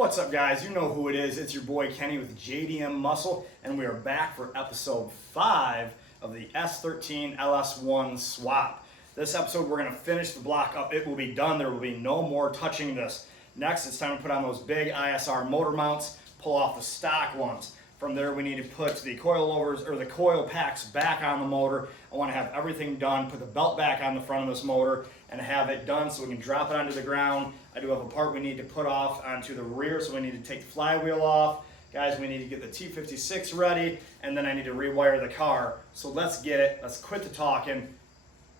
What's up, guys? You know who it is. It's your boy Kenny with Jdm Muscle, and we are back for episode 5 of the S13 LS1 Swap. This episode, we're going to finish the block up. It will be done. There will be no more touching this. Next, it's time to put on those big ISR motor mounts, pull off the stock ones. From there, we need to put the coilovers or the coil packs back on the motor. I want to have everything done, put the belt back on the front of this motor, and have it done so we can drop it onto the ground. I do have a part we need to put off onto the rear, so we need to take the flywheel off. Guys, we need to get the T56 ready, and then I need to rewire the car. So let's get it. Let's quit the talking.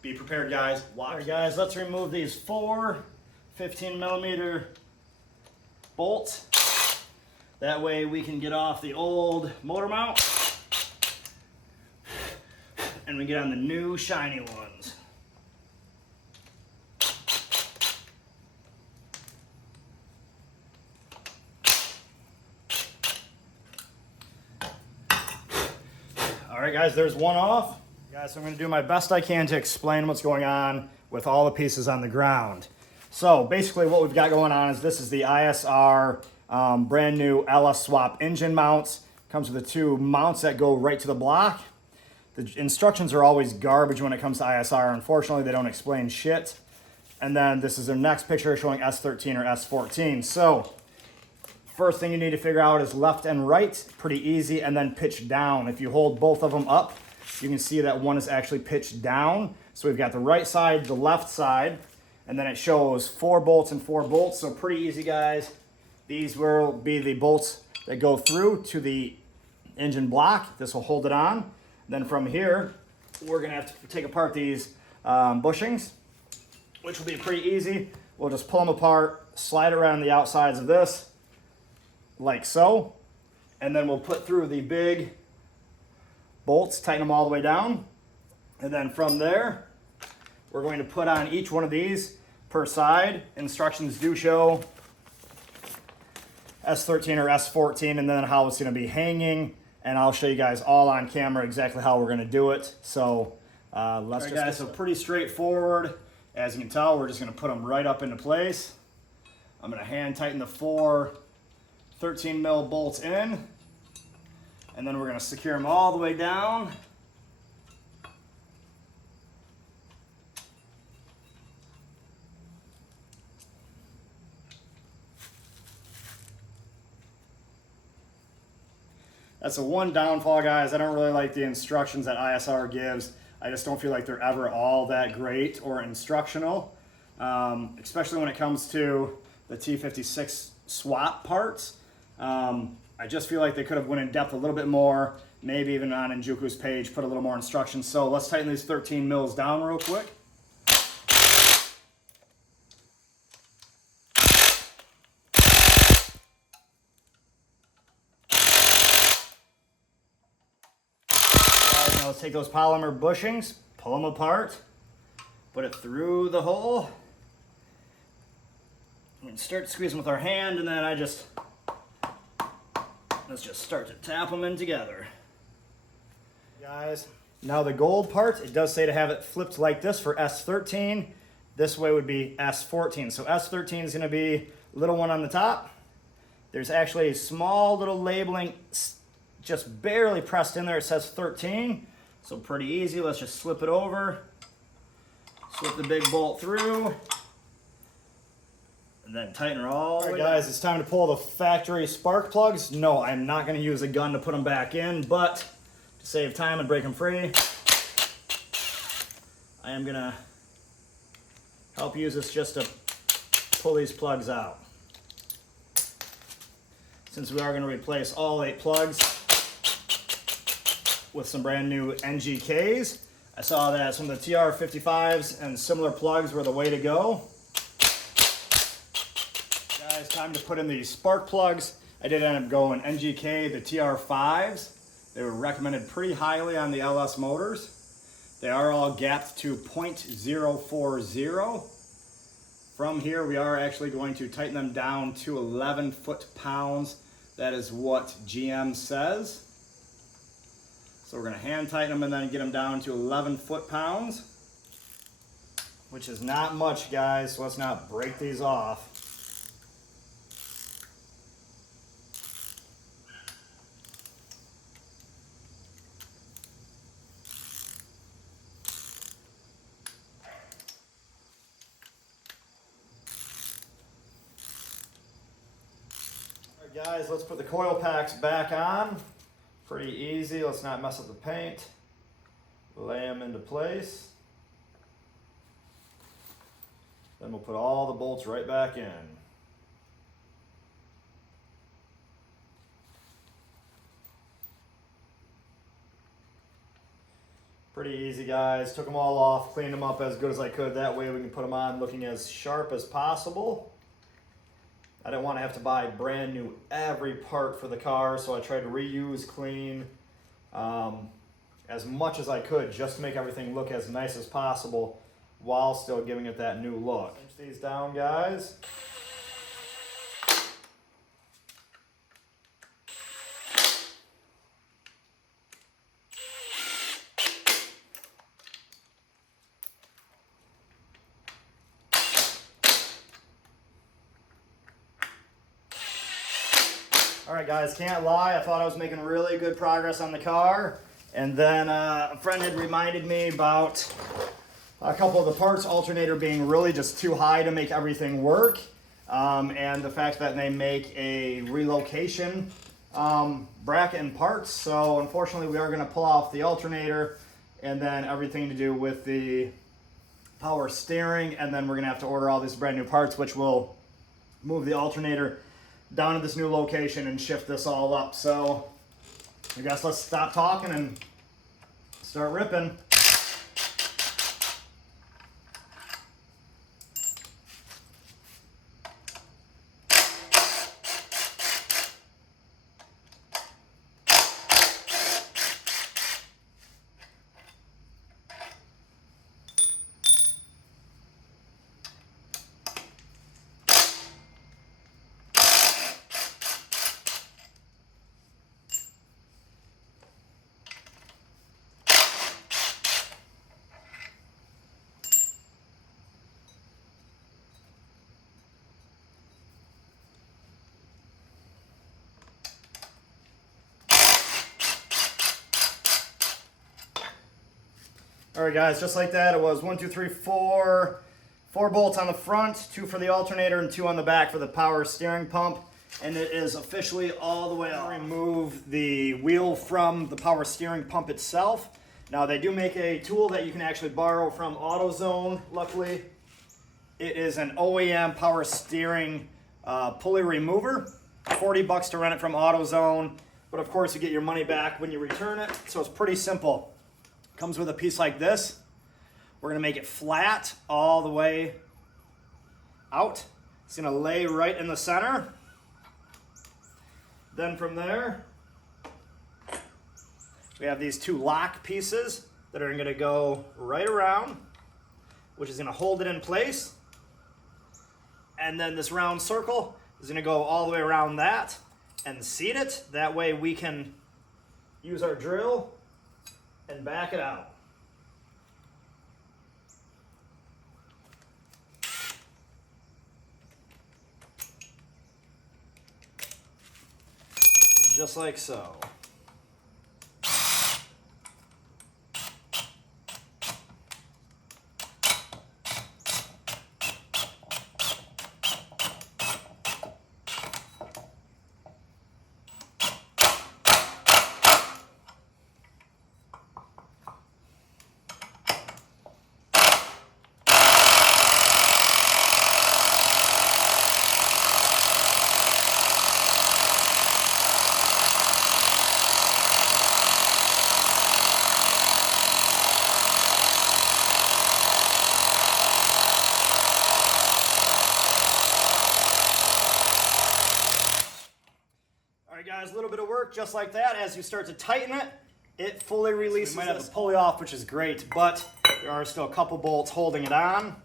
Be prepared, guys. All right, guys, let's remove these 4 15mm bolts. That way we can get off the old motor mount and we get on the new shiny ones. All right, guys, there's one off. Guys, so I'm going to do my best I can to explain what's going on with all the pieces on the ground. So basically what we've got going on is this is the ISR brand new LS Swap engine mounts. Comes with the 2 mounts that go right to the block. The instructions are always garbage when it comes to ISR. Unfortunately, they don't explain shit. And then this is their next picture showing S13 or S14. So first thing you need to figure out is left and right, pretty easy, and then pitch down. If you hold both of them up, you can see that one is actually pitched down. So we've got the right side, the left side, and then it shows 4 bolts and 4 bolts. So pretty easy, guys. These will be the bolts that go through to the engine block. This will hold it on. Then from here, we're gonna have to take apart these bushings, which will be pretty easy. We'll just pull them apart, slide around the outsides of this, like so. And then we'll put through the big bolts, tighten them all the way down. And then from there, we're going to put on each one of these per side. Instructions do show S13 or S14, and then how it's going to be hanging, and I'll show you guys all on camera exactly how we're going to do it. So let's just guys, so pretty straightforward. As you can tell, we're just going to put them right up into place. I'm going to hand tighten the 4 13mm bolts in, and then we're going to secure them all the way down. That's the one downfall, guys. I don't really like the instructions that ISR gives. I just don't feel like they're ever all that great or instructional, especially when it comes to the T56 swap parts. I just feel like they could have went in depth a little bit more, maybe even on Njuku's page, put a little more instructions. So let's tighten these 13 mils down real quick. Now let's take those polymer bushings, pull them apart, put it through the hole, and start squeezing with our hand, and then let's just start to tap them in together. Guys, now the gold part, it does say to have it flipped like this for S13. This way would be S14. So S13 is going to be little one on the top. There's actually a small little labeling just barely pressed in there. It says 13. So pretty easy. Let's just slip it over. Slip the big bolt through. And then tighten her all the way down. Guys, it's time to pull the factory spark plugs. No, I'm not going to use a gun to put them back in, but to save time and break them free, I am going to help use this just to pull these plugs out. Since we are going to replace all 8 plugs with some brand new NGKs. I saw that some of the TR55s and similar plugs were the way to go. Guys, time to put in the spark plugs. I did end up going NGK, the TR5s. They were recommended pretty highly on the LS motors. They are all gapped to 0.040. From here, we are actually going to tighten them down to 11 foot-pounds. That is what GM says. So we're going to hand tighten them and then get them down to 11 foot-pounds, which is not much, guys, so let's not break these off. Guys, let's put the coil packs back on. Pretty easy. Let's not mess up the paint. Lay them into place. Then we'll put all the bolts right back in. Pretty easy, guys. Took them all off, cleaned them up as good as I could. That way we can put them on looking as sharp as possible. I didn't want to have to buy brand new every part for the car, so I tried to reuse, clean as much as I could just to make everything look as nice as possible while still giving it that new look. Pinch these down, guys. All right, guys, can't lie. I thought I was making really good progress on the car. And then a friend had reminded me about a couple of the parts, alternator being really just too high to make everything work. And the fact that they make a relocation bracket and parts. So unfortunately, we are gonna pull off the alternator and then everything to do with the power steering. And then we're gonna have to order all these brand new parts, which will move the alternator down to this new location and shift this all up. So I guess let's stop talking and start ripping. All right, guys, just like that, it was 1, 2, 3, 4 bolts on the front, 2 for the alternator and 2 on the back for the power steering pump. And it is officially all the way out. Remove the wheel from the power steering pump itself. Now, they do make a tool that you can actually borrow from AutoZone, luckily. It is an OEM power steering pulley remover. $40 to rent it from AutoZone. But of course, you get your money back when you return it. So it's pretty simple. Comes with a piece like this. We're gonna make it flat all the way out. It's gonna lay right in the center. Then from there, we have these 2 lock pieces that are gonna go right around, which is gonna hold it in place. And then this round circle is gonna go all the way around that and seat it. That way we can use our drill and back it out. Just like so. Guys, a little bit of work just like that. As you start to tighten it, it fully releases. So we might have the pulley off, which is great, but there are still a couple bolts holding it on.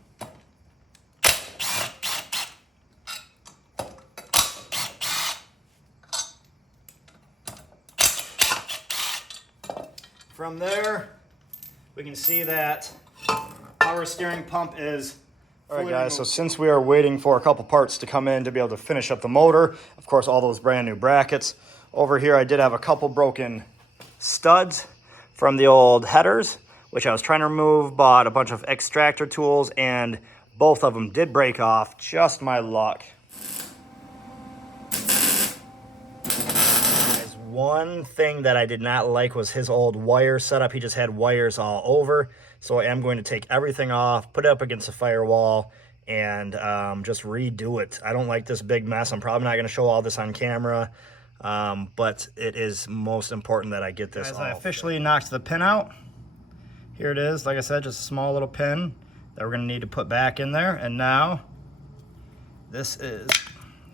From there, we can see that power steering pump is all right, guys, so since we are waiting for a couple parts to come in to be able to finish up the motor, of course, all those brand new brackets. Over here, I did have a couple broken studs from the old headers, which I was trying to remove, bought a bunch of extractor tools, and both of them did break off. Just my luck. One thing that I did not like was his old wire setup. He just had wires all over. So I am going to take everything off, put it up against the firewall, and just redo it. I don't like this big mess. I'm probably not going to show all this on camera, but it is most important that I get this off. I officially knocked the pin out. Here it is. Like I said, just a small little pin that we're going to need to put back in there. And now this is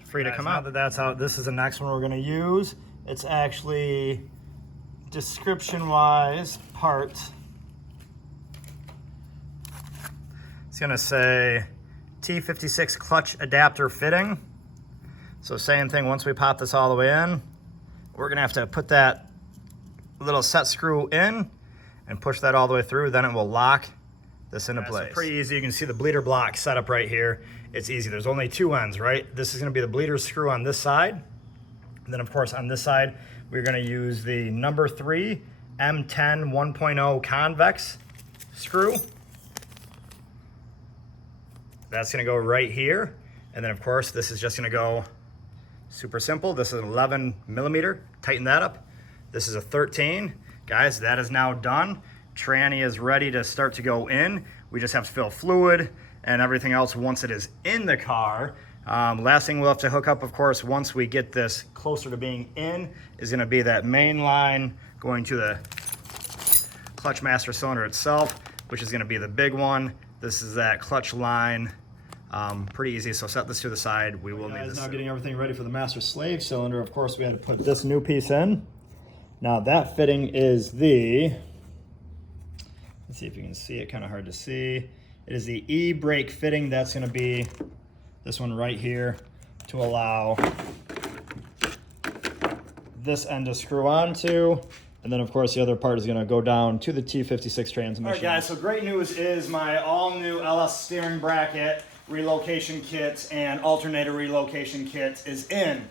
free to come out. Now that that's out, this is the next one we're going to use. It's actually description-wise parts. It's going to say T56 clutch adapter fitting. So same thing, once we pop this all the way in, we're going to have to put that little set screw in and push that all the way through. Then it will lock this into place. So pretty easy. You can see the bleeder block set up right here. It's easy. There's only two ends, right? This is going to be the bleeder screw on this side. And then, of course, on this side, we're going to use the number 3 M10 1.0 convex screw. That's going to go right here. And then, of course, this is just going to go super simple. This is an 11 millimeter. Tighten that up. This is a 13. Guys, that is now done. Tranny is ready to start to go in. We just have to fill fluid and everything else once it is in the car. Last thing we'll have to hook up, of course, once we get this closer to being in, is going to be that main line going to the clutch master cylinder itself, which is going to be the big one. This is that clutch line. Pretty easy, so set this to the side. We will need this. Now getting everything ready for the master slave cylinder. Of course, we had to put this new piece in. Now that fitting is the, let's see if you can see it, kind of hard to see. It is the E-brake fitting. That's going to be this one right here to allow this end to screw onto. And then, of course, the other part is going to go down to the T56 transmission. All right, guys, so great news is my all-new LS steering bracket relocation kit and alternator relocation kit is in.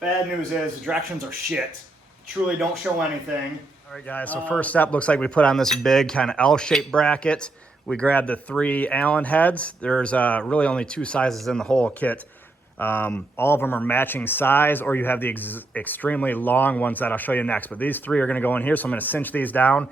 Bad news is the directions are shit. Truly don't show anything. All right, guys, so first step, looks like we put on this big kind of L-shaped bracket. We grabbed the 3 Allen heads. There's really only 2 sizes in the whole kit. All of them are matching size, or you have the extremely long ones that I'll show you next. But these 3 are going to go in here, so I'm going to cinch these down.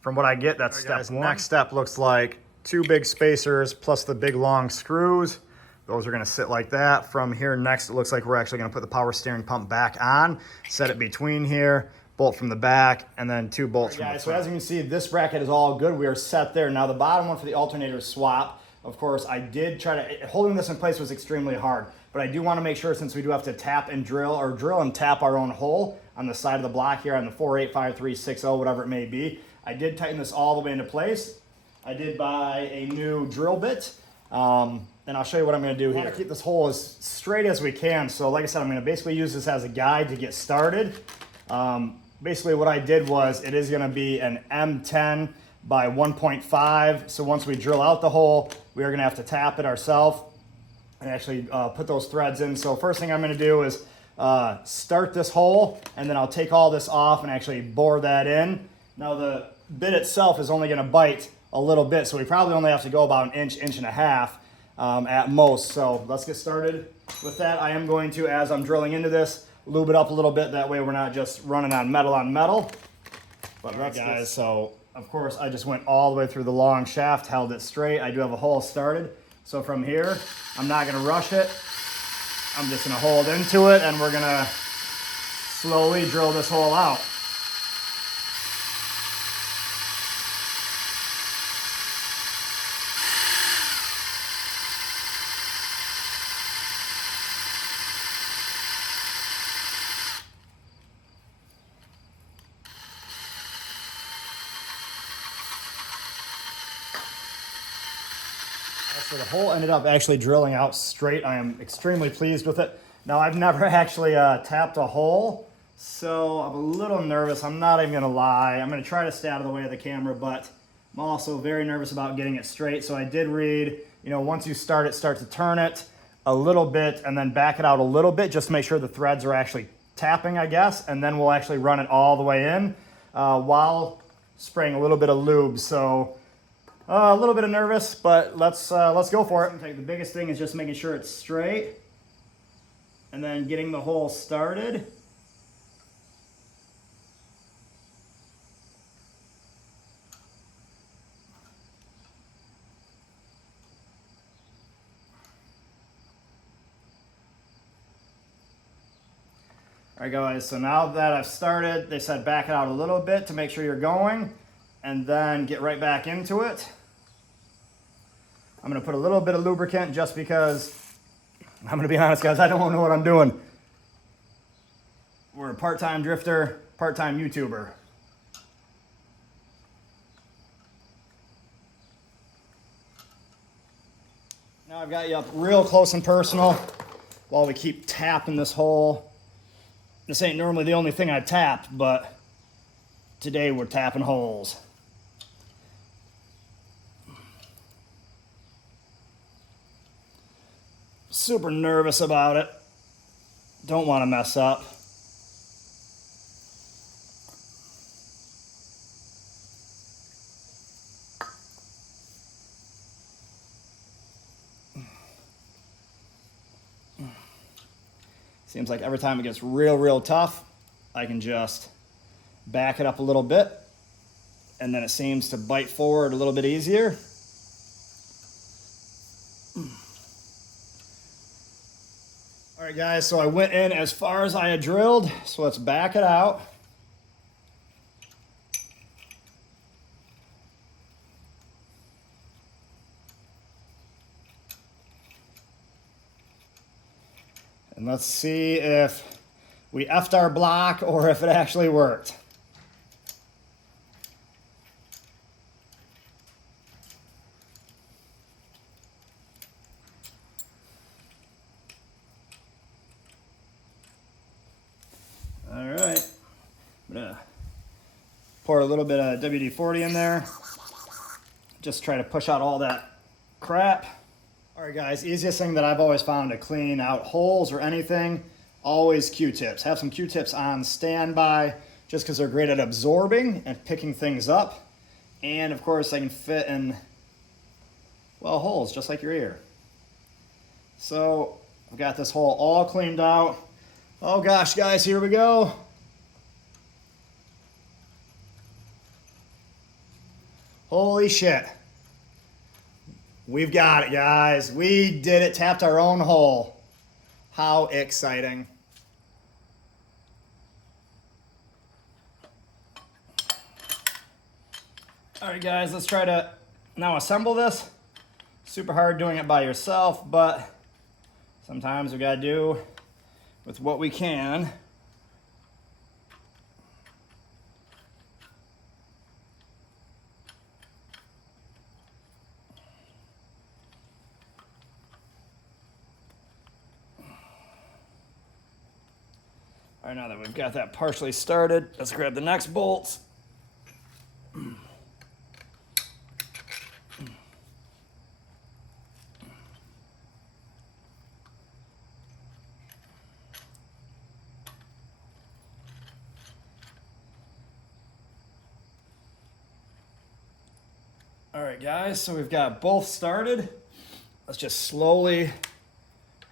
From what I get, that's step 1. Next step looks like 2 big spacers plus the big long screws. Those are going to sit like that. From here next, it looks like we're actually going to put the power steering pump back on, set it between here, bolt from the back, and then 2 bolts from the front. So as you can see, this bracket is all good. We are set there. Now the bottom one for the alternator swap, of course, I did try to, holding this in place was extremely hard, but I do want to make sure, since we do have to tap and drill, or drill and tap our own hole on the side of the block here on the 485360, whatever it may be, I did tighten this all the way into place. I did buy a new drill bit, and I'll show you what I'm going to do here. I want to keep this hole as straight as we can, so like I said, I'm going to basically use this as a guide to get started. Basically what I did was, it is going to be an M10 by 1.5, so once we drill out the hole, we are going to have to tap it ourselves and actually put those threads in. So first thing I'm going to do is start this hole, and then I'll take all this off and actually bore that in. Now the bit itself is only going to bite a little bit, so we probably only have to go about an inch, inch and a half at most. So let's get started with that. I am going to, as I'm drilling into this, lube it up a little bit. That way we're not just running on metal. But that's guys, so of course I just went all the way through the long shaft, held it straight. I do have a hole started. So from here, I'm not gonna rush it. I'm just gonna hold into it, and we're gonna slowly drill this hole out. So the hole ended up actually drilling out straight. I am extremely pleased with it. Now, I've never actually tapped a hole, so I'm a little nervous. I'm not even gonna lie. I'm gonna try to stay out of the way of the camera, but I'm also very nervous about getting it straight. So I did read, you know, once you start to turn it a little bit and then back it out a little bit, just to make sure the threads are actually tapping, I guess, and then we'll actually run it all the way in while spraying a little bit of lube. So a little bit of nervous, but let's go for it. The biggest thing is just making sure it's straight and then getting the hole started. All right, guys, so now that I've started, they said back it out a little bit to make sure you're going, and then get right back into it. I'm gonna put a little bit of lubricant just because, I'm gonna be honest, guys, I don't know what I'm doing. We're a part-time drifter, part-time YouTuber. Now I've got you up real close and personal while we keep tapping this hole. This ain't normally the only thing I tapped, but today we're tapping holes. Super nervous about it. Don't want to mess up. Seems like every time it gets real tough, I can just back it up a little bit, and then it seems to bite forward a little bit easier. All right, guys, so I went in as far as I had drilled, so let's back it out. And let's see if we effed our block or if it actually worked. All right, I'm gonna pour a little bit of WD-40 in there. Just try to push out all that crap. All right, guys, easiest thing that I've always found to clean out holes or anything, always Q-tips. Have some Q-tips on standby just because they're great at absorbing and picking things up. And of course, they can fit in, well, holes just like your ear. So I've got this hole all cleaned out. Oh gosh, guys, here we go. Holy shit. We've got it, guys. We did it, tapped our own hole. How exciting. All right, guys, let's try to now assemble this. Super hard doing it by yourself, but sometimes we gotta do with what we can. All right, now that we've got that partially started, let's grab the next bolts. All right, guys, so we've got both started. Let's just slowly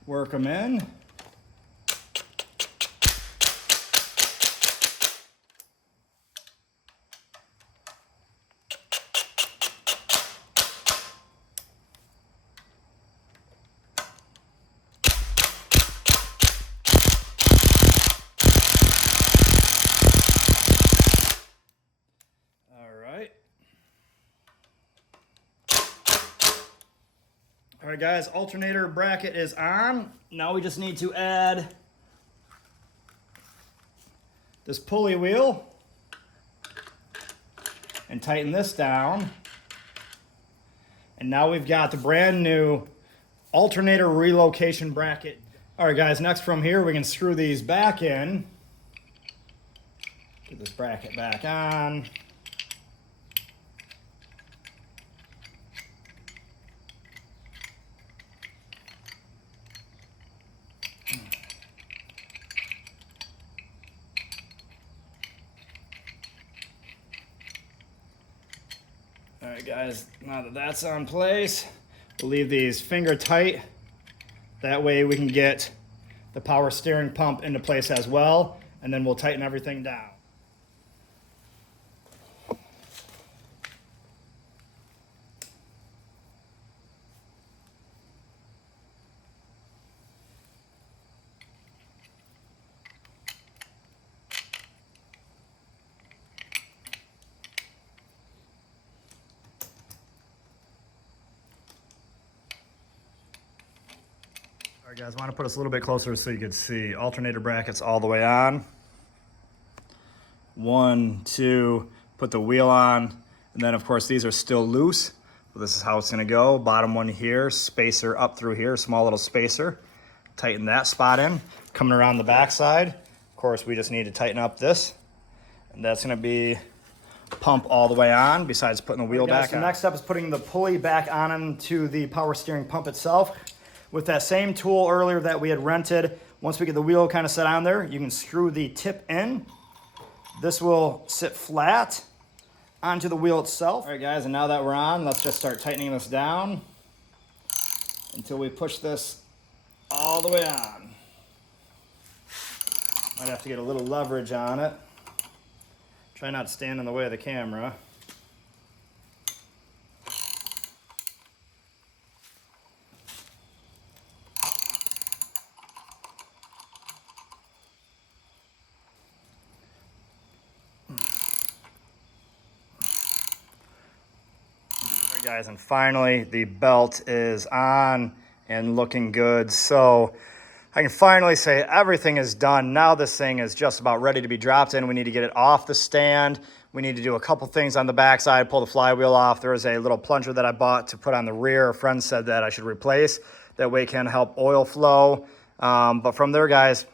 work them in. All right, guys, alternator bracket is on. Now we just need to add this pulley wheel and tighten this down. And now we've got the brand new alternator relocation bracket. All right, guys, next from here, we can screw these back in. Get this bracket back on. All right, guys, now that that's on place, we'll leave these finger tight. That way we can get the power steering pump into place as well, and then we'll tighten everything down. right, guys, I want to put us a little bit closer so you can see. Alternator brackets all the way on. 1, 2, put the wheel on. And then, of course, these are still loose. So this is how it's going to go. Bottom one here, spacer up through here, small little spacer. Tighten that spot in. Coming around the backside, of course, we just need to tighten up this. And that's going to be pump all the way on, besides putting the wheel back on. Next up is putting the pulley back on into the power steering pump itself. With that same tool earlier that we had rented, once we get the wheel kind of set on there, you can screw the tip in. This will sit flat onto the wheel itself. All right, guys, and now that we're on, let's just start tightening this down until we push this all the way on. Might have to get a little leverage on it. Try not to stand in the way of the camera. Alright, guys, and finally the belt is on and looking good. So I can finally say everything is done. Now this thing is just about ready to be dropped in. We need to get it off the stand. We need to do a couple things on the backside, pull the flywheel off. There is a little plunger that I bought to put on the rear. A friend said that I should replace. That way it can help oil flow. But from there, guys,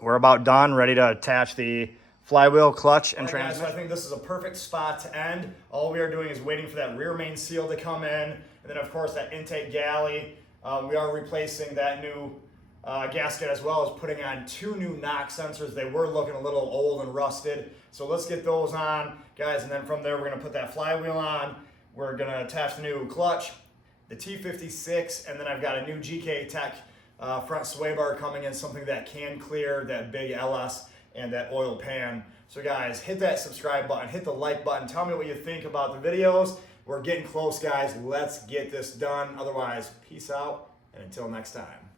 we're about done, ready to attach the flywheel, clutch, and transmission. Guys, so I think this is a perfect spot to end. All we are doing is waiting for that rear main seal to come in. And then, of course, that intake galley. We are replacing that new gasket, as well as putting on 2 new knock sensors. They were looking a little old and rusted. So let's get those on, guys. And then from there, we're going to put that flywheel on. We're going to attach the new clutch, the T56, and then I've got a new GK Tech front sway bar coming in, something that can clear that big LS and that oil pan. So guys, hit that subscribe button, hit the like button. Tell me what you think about the videos. We're getting close, guys. Let's get this done. Otherwise, peace out, and until next time.